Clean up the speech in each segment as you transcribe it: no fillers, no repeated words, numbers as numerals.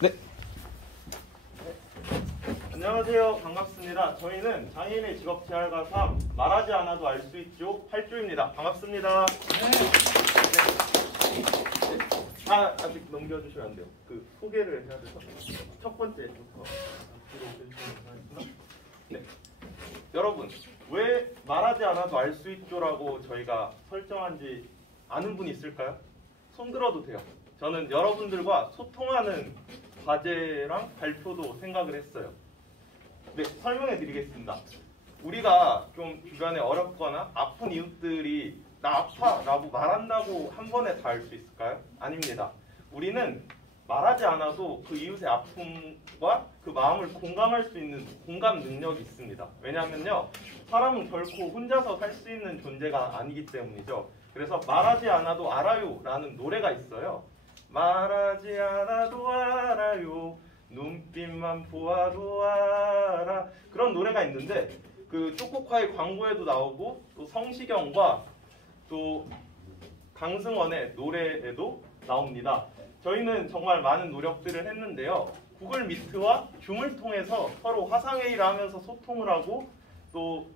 네. 안녕하세요. 반갑습니다. 저희는 장애인의 직업 재활과 삶 말하지 않아도 알 수 있죠 8조입니다. 반갑습니다. 네. 아직 넘겨주시면 안 돼요. 그 소개를 해야 돼서 첫 번째부터 네. 여러분, 왜 말하지 않아도 알 수 있죠라고 저희가 설정한지 아는 분 있을까요? 손 들어도 돼요. 저는 여러분들과 소통하는 과제랑 발표도 생각을 했어요. 네, 설명해 드리겠습니다. 우리가 좀 주변에 어렵거나 아픈 이웃들이 나 아파 라고 말한다고 한 번에 다 알 수 있을까요? 아닙니다. 우리는 말하지 않아도 그 이웃의 아픔과 그 마음을 공감할 수 있는 공감 능력이 있습니다. 왜냐하면요, 사람은 결코 혼자서 살 수 있는 존재가 아니기 때문이죠. 그래서 말하지 않아도 알아요 라는 노래가 있어요. 말하지 않아도 알아요, 눈빛만 보아도 알아, 그런 노래가 있는데 그 초코파이 광고에도 나오고 또 성시경과 또 강승원의 노래에도 나옵니다. 저희는 정말 많은 노력들을 했는데요. 구글 미트와 줌을 통해서 서로 화상회의를 하면서 소통을 하고 또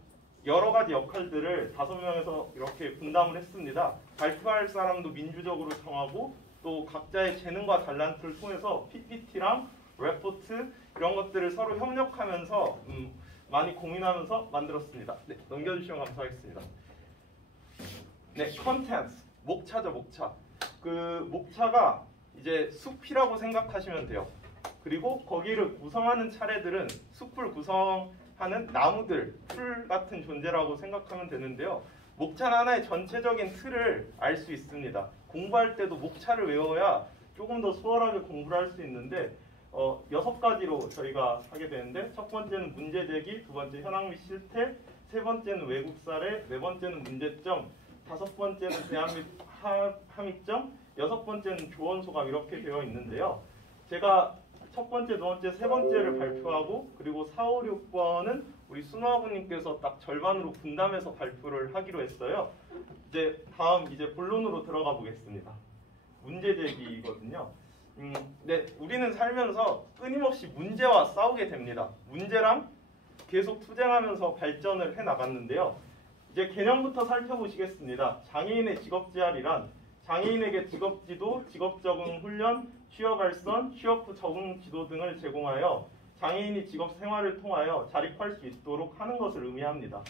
여러 가지 역할들을 5명에서 이렇게 분담을 했습니다. 발표할 사람도 민주적으로 정하고 또 각자의 재능과 달란트를 통해서 PPT랑 레포트 이런 것들을 서로 협력하면서 많이 고민하면서 만들었습니다. 네, 넘겨주시면 감사하겠습니다. 네, 컨텐츠, 목차죠, 목차. 그 목차가 이제 숲이라고 생각하시면 돼요. 그리고 거기를 구성하는 차례들은 숲을 구성하는 나무들, 풀 같은 존재라고 생각하면 되는데요. 목차는 하나의 전체적인 틀을 알 수 있습니다. 공부할 때도 목차를 외워야 조금 더 수월하게 공부를 할 수 있는데 6가지로 저희가 하게 되는데, 첫 번째는 문제 제기, 두 번째 현황 및 실태, 세 번째는 외국 사례, 네 번째는 문제점, 다섯 번째는 대안 및 함의점, 여섯 번째는 조언 소감, 이렇게 되어 있는데요. 제가 첫 번째, 두 번째, 세 번째를 발표하고 그리고 4, 5, 6번은 우리 순화부님께서 딱 절반으로 분담해서 발표를 하기로 했어요. 이제 다음 본론으로 들어가 보겠습니다. 문제 제기거든요. 네, 우리는 살면서 끊임없이 문제와 싸우게 됩니다. 문제랑 계속 투쟁하면서 발전을 해 나갔는데요. 이제 개념부터 살펴보시겠습니다. 장애인의 직업재활이란 장애인에게 직업지도, 직업적응 훈련, 취업알선, 취업 후 적응 지도 등을 제공하여 장애인이 직업 생활을 통하여 자립할 수 있도록 하는 것을 의미합니다.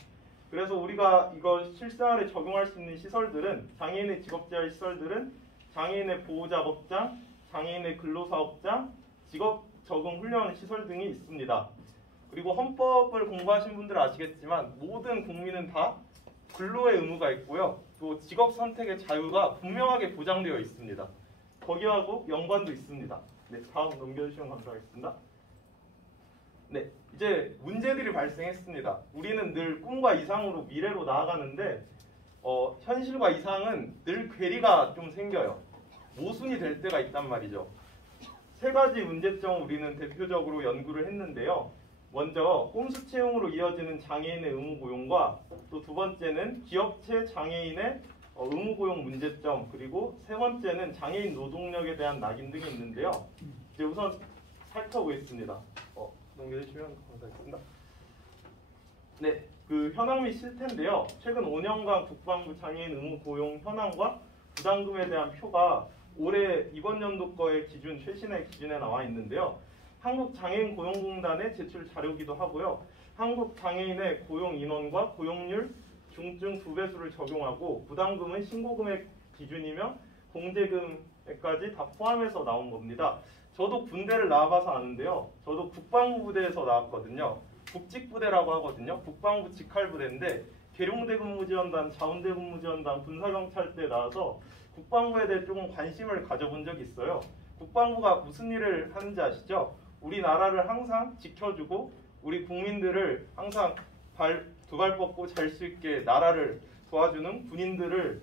그래서 우리가 이거 실생활에 적용할 수 있는 시설들은, 장애인의 직업재활 시설들은 장애인의 보호작업장, 장애인의 근로사업장, 직업 적응 훈련 시설 등이 있습니다. 그리고 헌법을 공부하신 분들은 아시겠지만 모든 국민은 다 근로의 의무가 있고요. 또 직업 선택의 자유가 분명하게 보장되어 있습니다. 거기하고 연관도 있습니다. 네, 다음 넘겨주시면 감사하겠습니다. 네, 이제 문제들이 발생했습니다. 우리는 늘 꿈과 이상으로 미래로 나아가는데 현실과 이상은 늘 괴리가 좀 생겨요. 모순이 될 때가 있단 말이죠. 3가지 문제점 우리는 대표적으로 연구를 했는데요. 먼저 꼼수 채용으로 이어지는 장애인의 의무 고용과 또 두 번째는 기업체 장애인의 의무 고용 문제점, 그리고 세 번째는 장애인 노동력에 대한 낙인 등이 있는데요. 이제 우선 살펴보겠습니다. 넘겨주시면 감사하겠습니다. 네, 그 현황 및 실태인데요. 최근 5년간 국방부 장애인 의무 고용 현황과 부담금에 대한 표가 올해 이번 연도 거의 기준, 최신의 기준에 나와 있는데요. 한국장애인고용공단에 제출 자료기도 하고요. 한국장애인의 고용 인원과 고용률 중증 2배수를 적용하고 부담금은 신고금액 기준이며 공제금까지 다 포함해서 나온 겁니다. 저도 군대를 나와봐서 아는데요. 저도 국방부 부대에서 나왔거든요. 국직부대라고 하거든요. 국방부 직할부대인데 계룡대 근무지원단, 자운대 근무지원단, 군사경찰대 나와서 국방부에 대해 조금 관심을 가져본 적이 있어요. 국방부가 무슨 일을 하는지 아시죠? 우리나라를 항상 지켜주고 우리 국민들을 항상 두 발 뻗고 잘 수 있게 나라를 도와주는 군인들을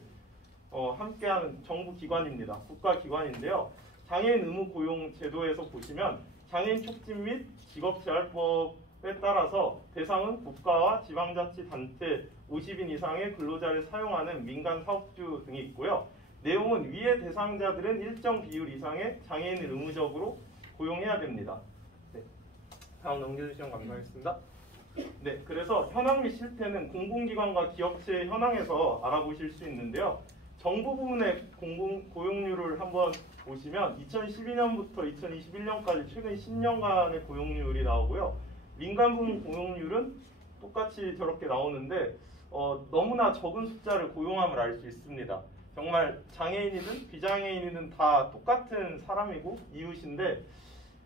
함께하는 정부기관입니다. 국가기관인데요. 장애인 의무 고용 제도에서 보시면 장애인 촉진 및 직업재활법에 따라서 대상은 국가와 지방자치단체 50인 이상의 근로자를 사용하는 민간 사업주 등이 있고요. 내용은 위의 대상자들은 일정 비율 이상의 장애인을 의무적으로 고용해야 됩니다. 네. 다음 넘겨주시면 감사하겠습니다. 네, 그래서 현황 및 실태는 공공기관과 기업체의 현황에서 알아보실 수 있는데요. 정부 부문의 고용률을 한번 보시면 2012년부터 2021년까지 최근 10년간의 고용률이 나오고요. 민간 부문 고용률은 똑같이 저렇게 나오는데 너무나 적은 숫자를 고용함을 알 수 있습니다. 정말 장애인이든 비장애인이든 다 똑같은 사람이고 이웃인데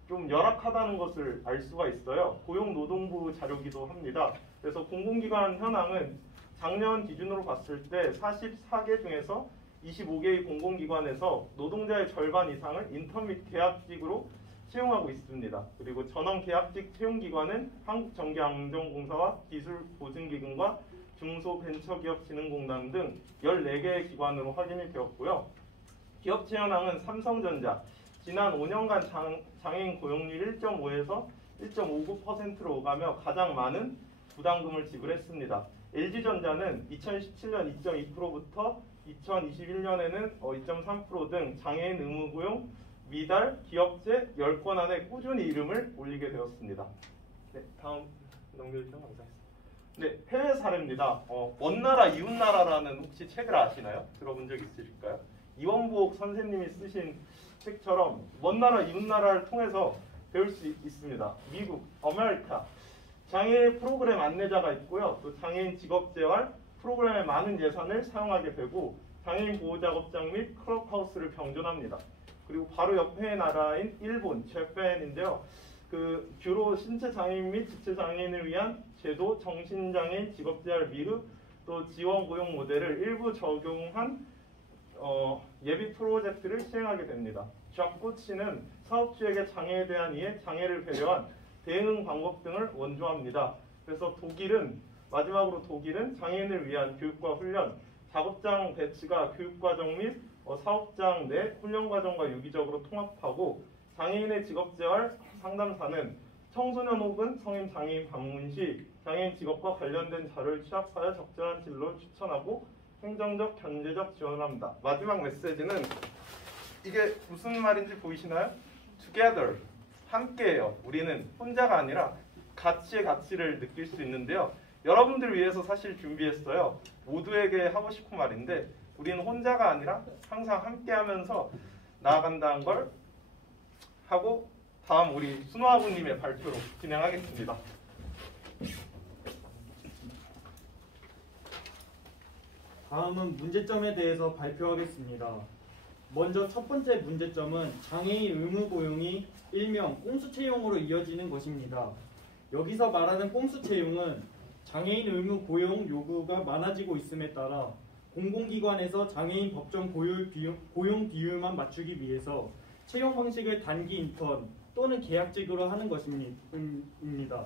좀 열악하다는 것을 알 수가 있어요. 고용노동부 자료기도 합니다. 그래서 공공기관 현황은 작년 기준으로 봤을 때 44개 중에서 25개의 공공기관에서 노동자의 절반 이상을 인턴 및 계약직으로 채용하고 있습니다. 그리고 전원 계약직 채용기관은 한국전기안전공사와 기술보증기금과 중소벤처기업진흥공단 등 14개의 기관으로 확인이 되었고요. 기업체 현황은 삼성전자, 지난 5년간 장애인 고용률 1.5에서 1.59%로 오가며 가장 많은 부담금을 지불했습니다. LG전자는 2017년 2.2%부터 2021년에는 2.3% 등 장애인 의무고용 미달 기업체 10건 안에 꾸준히 이름을 올리게 되었습니다. 네, 다음 넘겨주시면 감사하겠습니다. 네, 해외 사례입니다. 먼나라 이웃나라라는 혹시 책을 아시나요? 들어본 적 있으실까요? 이원복 선생님이 쓰신 책처럼 먼나라 이웃나라를 통해서 배울 수 있습니다. 미국, 아메리카 장애인 프로그램 안내자가 있고요. 또 장애인 직업재활 프로그램에 많은 예산을 사용하게 되고 장애인 보호작업장 및 클럽하우스를 병존합니다. 그리고 바로 옆에 나라인 일본, 재팬인데요. 주로 신체 장애인 및 지체 장애인을 위한 제도, 정신장애인 직업재활 미흡, 또 지원 고용 모델을 일부 적용한 예비 프로젝트를 시행하게 됩니다. 잡코치는 사업주에게 장애에 대한 이해, 장애를 배려한 대응 방법 등을 원조합니다. 그래서 마지막으로 독일은 장애인을 위한 교육과 훈련, 작업장 배치가 교육과정 및 사업장 내 훈련과정과 유기적으로 통합하고 장애인의 직업재활 상담사는 청소년 혹은 성인 장애인 방문 시 장애인 직업과 관련된 자료를 취합하여 적절한 진로를 추천하고 행정적, 경제적 지원을 합니다. 마지막 메시지는 이게 무슨 말인지 보이시나요? Together, 함께예요. 우리는 혼자가 아니라 가치의 가치를 느낄 수 있는데요. 여러분들 위해서 사실 준비했어요. 모두에게 하고 싶은 말인데 우리는 혼자가 아니라 항상 함께하면서 나아간다는 걸 하고 다음 우리 순호아부님의 발표로 진행하겠습니다. 다음은 문제점에 대해서 발표하겠습니다. 먼저 첫 번째 문제점은 장애인 의무 고용이 일명 꼼수 채용으로 이어지는 것입니다. 여기서 말하는 꼼수 채용은 장애인 의무 고용 요구가 많아지고 있음에 따라 공공기관에서 장애인 법정 고용 비율만 맞추기 위해서 채용 방식을 단기 인턴 또는 계약직으로 하는 것입니다.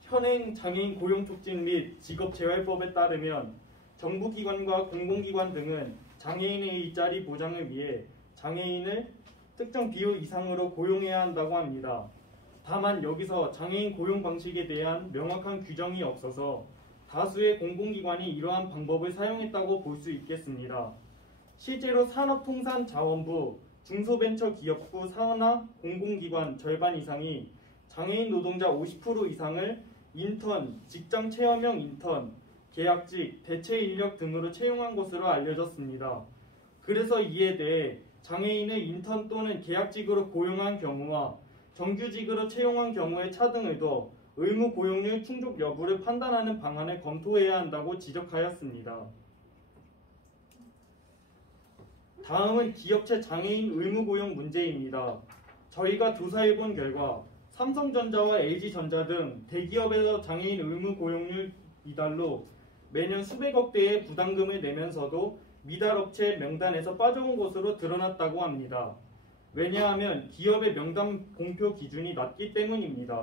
현행 장애인 고용 촉진 및 직업재활법에 따르면 정부기관과 공공기관 등은 장애인의 일자리 보장을 위해 장애인을 특정 비율 이상으로 고용해야 한다고 합니다. 다만 여기서 장애인 고용 방식에 대한 명확한 규정이 없어서 다수의 공공기관이 이러한 방법을 사용했다고 볼 수 있겠습니다. 실제로 산업통상자원부, 중소벤처기업부 산하 공공기관 절반 이상이 장애인 노동자 50% 이상을 인턴, 직장 체험형 인턴, 계약직, 대체 인력 등으로 채용한 것으로 알려졌습니다. 그래서 이에 대해 장애인을 인턴 또는 계약직으로 고용한 경우와 정규직으로 채용한 경우의 차등을 둬 의무 고용률 충족 여부를 판단하는 방안을 검토해야 한다고 지적하였습니다. 다음은 기업체 장애인 의무 고용 문제입니다. 저희가 조사해본 결과 삼성전자와 LG전자 등 대기업에서 장애인 의무 고용률 미달로 매년 수백억 대의 부담금을 내면서도 미달업체 명단에서 빠져온 것으로 드러났다고 합니다. 왜냐하면 기업의 명단 공표 기준이 낮기 때문입니다.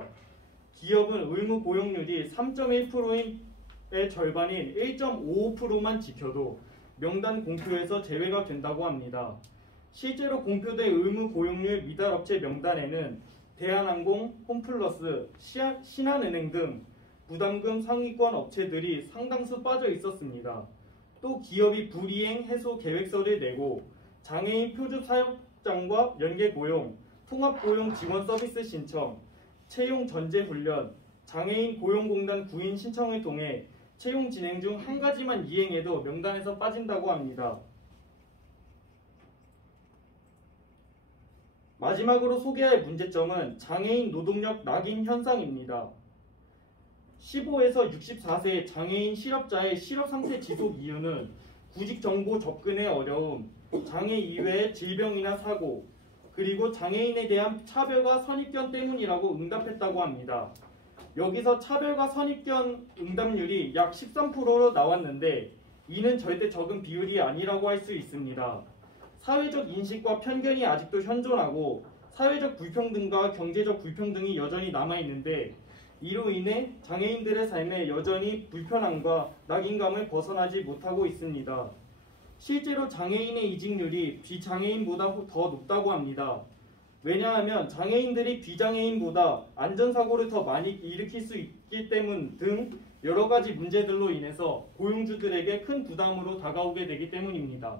기업은 의무 고용률이 3.1%의 절반인 1.55%만 지켜도 명단 공표에서 제외가 된다고 합니다. 실제로 공표된 의무 고용률 미달업체 명단에는 대한항공, 홈플러스, 신한은행 등 부담금 상위권 업체들이 상당수 빠져 있었습니다. 또 기업이 불이행 해소 계획서를 내고 장애인 표준 사업장과 연계 고용, 통합고용 지원 서비스 신청, 채용 전제 훈련, 장애인 고용공단 구인 신청을 통해 채용 진행 중 한 가지만 이행해도 명단에서 빠진다고 합니다. 마지막으로 소개할 문제점은 장애인 노동력 낙인 현상입니다. 15에서 64세 장애인 실업자의 실업 상태 지속 이유는 구직 정보 접근의 어려움, 장애 이외의 질병이나 사고, 그리고 장애인에 대한 차별과 선입견 때문이라고 응답했다고 합니다. 여기서 차별과 선입견 응답률이 약 13%로 나왔는데 이는 절대 적은 비율이 아니라고 할 수 있습니다. 사회적 인식과 편견이 아직도 현존하고 사회적 불평등과 경제적 불평등이 여전히 남아있는데 이로 인해 장애인들의 삶에 여전히 불편함과 낙인감을 벗어나지 못하고 있습니다. 실제로 장애인의 이직률이 비장애인보다 더 높다고 합니다. 왜냐하면 장애인들이 비장애인보다 안전사고를 더 많이 일으킬 수 있기 때문 등 여러 가지 문제들로 인해서 고용주들에게 큰 부담으로 다가오게 되기 때문입니다.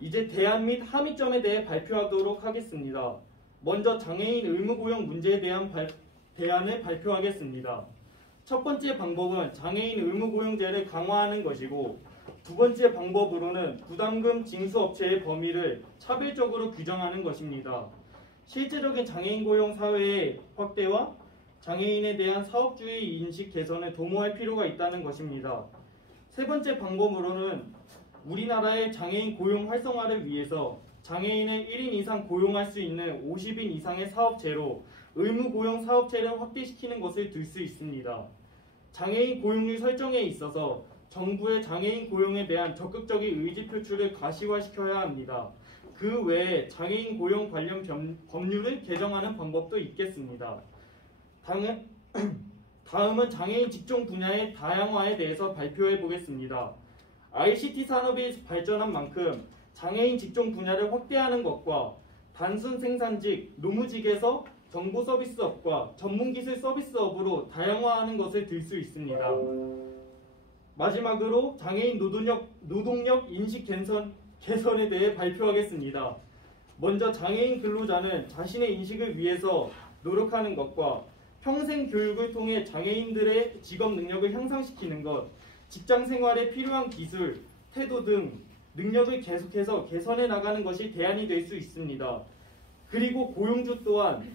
이제 대안 및 함의점에 대해 발표하도록 하겠습니다. 먼저 장애인 의무고용 문제에 대한 대안을 발표하겠습니다. 첫 번째 방법은 장애인 의무고용제를 강화하는 것이고 두 번째 방법으로는 부담금 징수업체의 범위를 차별적으로 규정하는 것입니다. 실제적인 장애인 고용 사회의 확대와 장애인에 대한 사업주의 인식 개선을 도모할 필요가 있다는 것입니다. 세 번째 방법으로는 우리나라의 장애인 고용 활성화를 위해서 장애인을 1인 이상 고용할 수 있는 50인 이상의 사업체로 의무고용 사업체를 확대시키는 것을 들 수 있습니다. 장애인 고용률 설정에 있어서 정부의 장애인 고용에 대한 적극적인 의지 표출을 가시화시켜야 합니다. 그 외에 장애인 고용 관련 법률을 개정하는 방법도 있겠습니다. 다음은 장애인 직종 분야의 다양화에 대해서 발표해 보겠습니다. ICT 산업이 발전한 만큼 장애인 직종 분야를 확대하는 것과 단순 생산직, 노무직에서 정보서비스업과 전문기술 서비스업으로 다양화하는 것을 들 수 있습니다. 마지막으로 장애인 노동력 인식 개선에 대해 발표하겠습니다. 먼저 장애인 근로자는 자신의 인식을 위해서 노력하는 것과 평생 교육을 통해 장애인들의 직업 능력을 향상시키는 것, 직장 생활에 필요한 기술, 태도 등 능력을 계속해서 개선해 나가는 것이 대안이 될 수 있습니다. 그리고 고용주 또한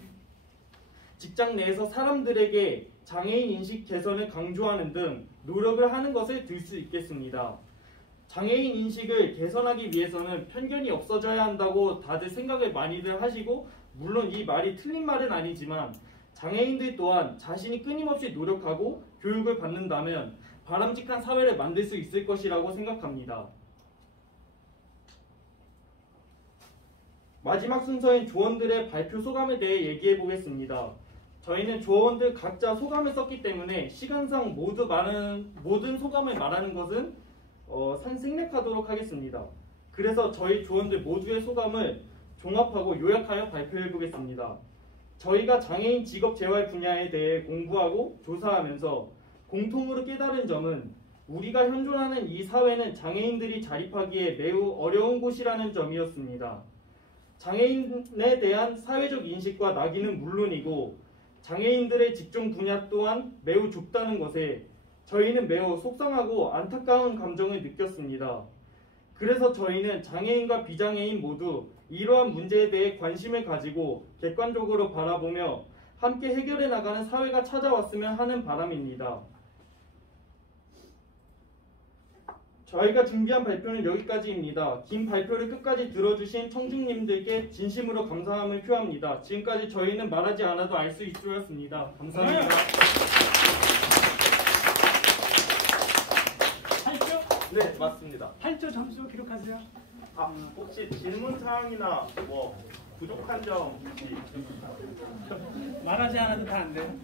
직장 내에서 사람들에게 장애인 인식 개선을 강조하는 등 노력을 하는 것을 들 수 있겠습니다. 장애인 인식을 개선하기 위해서는 편견이 없어져야 한다고 다들 생각을 많이들 하시고 물론 이 말이 틀린 말은 아니지만 장애인들 또한 자신이 끊임없이 노력하고 교육을 받는다면 바람직한 사회를 만들 수 있을 것이라고 생각합니다. 마지막 순서인 조원들의 발표 소감에 대해 얘기해 보겠습니다. 저희는 조원들 각자 소감을 썼기 때문에 시간상 모든 소감을 말하는 것은 생략하도록 하겠습니다. 그래서 저희 조원들 모두의 소감을 종합하고 요약하여 발표해 보겠습니다. 저희가 장애인 직업 재활 분야에 대해 공부하고 조사하면서 공통으로 깨달은 점은 우리가 현존하는 이 사회는 장애인들이 자립하기에 매우 어려운 곳이라는 점이었습니다. 장애인에 대한 사회적 인식과 낙인은 물론이고 장애인들의 직종 분야 또한 매우 좁다는 것에 저희는 매우 속상하고 안타까운 감정을 느꼈습니다. 그래서 저희는 장애인과 비장애인 모두 이러한 문제에 대해 관심을 가지고 객관적으로 바라보며 함께 해결해 나가는 사회가 찾아왔으면 하는 바람입니다. 저희가 준비한 발표는 여기까지입니다. 긴 발표를 끝까지 들어주신 청중님들께 진심으로 감사함을 표합니다. 지금까지 저희는 말하지 않아도 알 수 있으였습니다. 감사합니다. 8초? 네, 맞습니다. 8초 점수 기록하세요. 혹시 질문 사항이나 뭐 부족한 점 혹시 말하지 않아도 다 안 돼요.